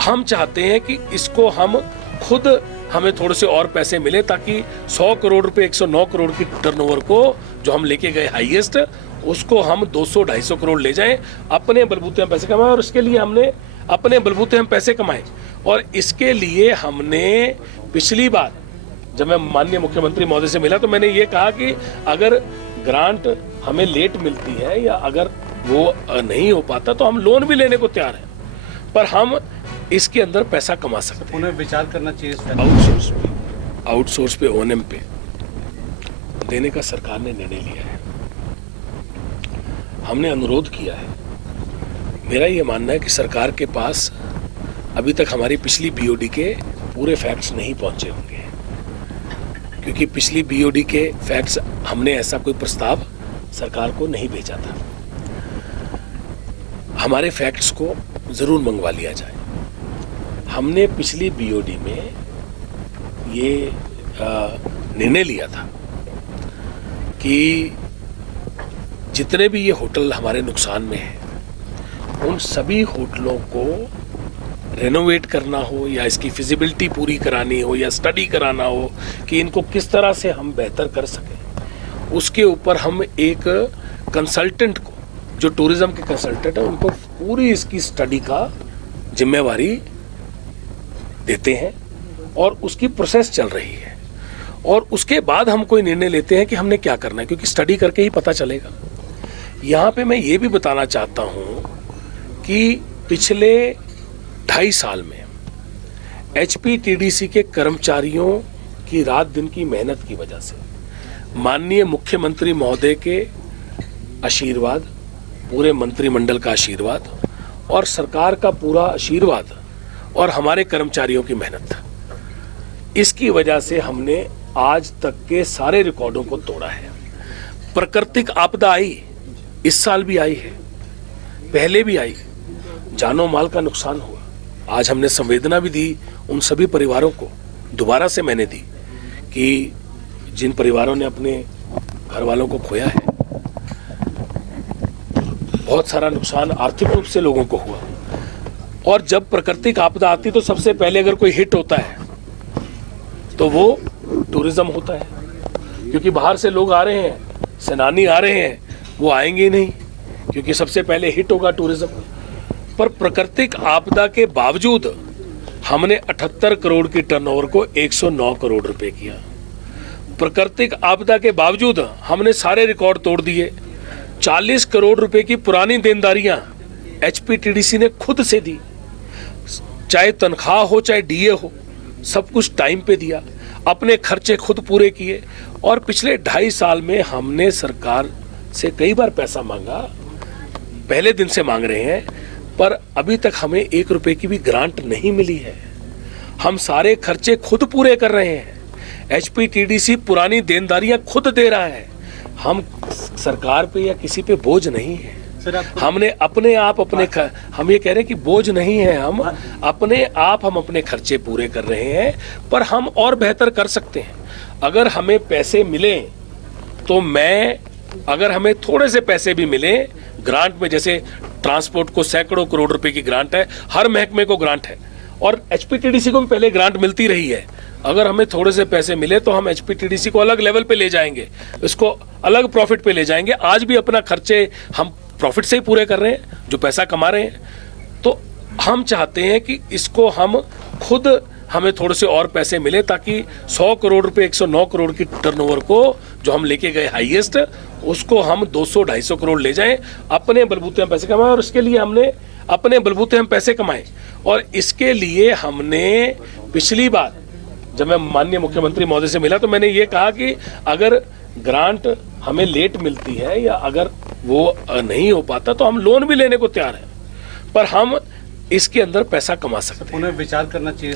हम चाहते हैं कि इसको हम खुद हमें थोड़े से और पैसे मिले ताकि 100 करोड़ रुपए 109 करोड़ की टर्नओवर को जो हम लेके गए हाईएस्ट, उसको हम 200-250 करोड़ ले जाएं, अपने बलबूते हम पैसे कमाएं। और इसके लिए हमने अपने बलबूते हम पैसे कमाए। और इसके लिए हमने पिछली बार जब मैं माननीय मुख्यमंत्री महोदय से मिला तो मैंने ये कहा कि अगर ग्रांट हमें लेट मिलती है या अगर वो नहीं हो पाता तो हम लोन भी लेने को तैयार हैं, पर हम इसके अंदर पैसा कमा सकते हैं। उन्हें विचार करना चाहिए आउटसोर्स पे ओएनएम पे देने का सरकार ने निर्णय लिया है। हमने अनुरोध किया है। मेरा ये मानना है कि सरकार के पास अभी तक हमारी पिछली बीओडी के पूरे फैक्ट्स नहीं पहुंचे होंगे, क्योंकि पिछली बीओडी के फैक्ट्स हमने ऐसा कोई प्रस्ताव सरकार को नहीं भेजा था। हमारे फैक्ट्स को जरूर मंगवा लिया जाए। हमने पिछली बीओडी में ये निर्णय लिया था कि जितने भी ये होटल हमारे नुकसान में हैं, उन सभी होटलों को रेनोवेट करना हो या इसकी फिजिबिलिटी पूरी करानी हो या स्टडी कराना हो कि इनको किस तरह से हम बेहतर कर सकें, उसके ऊपर हम एक कंसल्टेंट को, जो टूरिज्म के कंसल्टेंट हैं, उनको पूरी इसकी स्टडी का जिम्मेवारी देते हैं और उसकी प्रोसेस चल रही है। और उसके बाद हम कोई निर्णय लेते हैं कि हमने क्या करना है, क्योंकि स्टडी करके ही पता चलेगा। यहाँ पे मैं ये भी बताना चाहता हूँ कि पिछले 2.5 साल में HPTDC के कर्मचारियों की रात दिन की मेहनत की वजह से, माननीय मुख्यमंत्री महोदय के आशीर्वाद, पूरे मंत्रिमंडल का आशीर्वाद और सरकार का पूरा आशीर्वाद और हमारे कर्मचारियों की मेहनत, इसकी वजह से हमने आज तक के सारे रिकॉर्डों को तोड़ा है। प्राकृतिक आपदा आई, इस साल भी आई है, पहले भी आई, जानो माल का नुकसान हुआ। आज हमने संवेदना भी दी उन सभी परिवारों को, दोबारा से मैंने दी कि जिन परिवारों ने अपने घर वालों को खोया है। बहुत सारा नुकसान आर्थिक रूप से लोगों को हुआ। और जब प्राकृतिक आपदा आती तो सबसे पहले अगर कोई हिट होता है तो वो टूरिज्म होता है, क्योंकि बाहर से लोग आ रहे हैं, सेनानी आ रहे हैं, वो आएंगे ही नहीं, क्योंकि सबसे पहले हिट होगा टूरिज्म। पर प्राकृतिक आपदा के बावजूद हमने 78 करोड़ की टर्नओवर को 109 करोड़ रुपए किया। प्राकृतिक आपदा के बावजूद हमने सारे रिकॉर्ड तोड़ दिए। 40 करोड़ रुपए की पुरानी देनदारियां HPTDC ने खुद से दी, चाहे तनख्वाह हो चाहे DA हो, सब कुछ टाइम पे दिया, अपने खर्चे खुद पूरे किए। और पिछले 2.5 साल में हमने सरकार से कई बार पैसा मांगा, पहले दिन से मांग रहे हैं, पर अभी तक हमें 1 रुपए की भी ग्रांट नहीं मिली है। हम सारे खर्चे खुद पूरे कर रहे हैं। HPTDC पुरानी देनदारियां खुद दे रहा है। हम सरकार पे या किसी पे बोझ नहीं है। हमने अपने आप हम ये कह रहे हैं कि बोझ नहीं है, हम अपने खर्चे पूरे कर रहे हैं, पर हम और बेहतर कर सकते हैं। अगर हमें पैसे मिले तो अगर हमें थोड़े से पैसे भी मिले ग्रांट में, जैसे ट्रांसपोर्ट को सैकड़ों करोड़ रुपए की ग्रांट है, हर महकमे को ग्रांट है और HPTDC को भी पहले ग्रांट मिलती रही है। अगर हमें थोड़े से पैसे मिले तो हम HPTDC को अलग लेवल पे ले जाएंगे, इसको अलग प्रॉफिट पे ले जाएंगे। आज भी अपना खर्चे हम प्रॉफिट से ही पूरे कर रहे हैं, जो पैसा कमा रहे हैं। तो हम चाहते हैं कि इसको हम खुद हमें थोड़े से और पैसे मिले ताकि 100 करोड़ रुपए 109 करोड़ की टर्नओवर को जो हम लेके गए हाईएस्ट, उसको हम 200-250 करोड़ ले जाएं, अपने बलबूते हम पैसे कमाएं। और इसके लिए हमने अपने बलबूते हम पैसे कमाए। और इसके लिए हमने पिछली बार जब मैं माननीय मुख्यमंत्री महोदय से मिला तो मैंने ये कहा कि अगर ग्रांट हमें लेट मिलती है या अगर वो नहीं हो पाता तो हम लोन भी लेने को तैयार हैं, पर हम इसके अंदर पैसा कमा सकते हैं। उन्हें विचार करना चाहिए।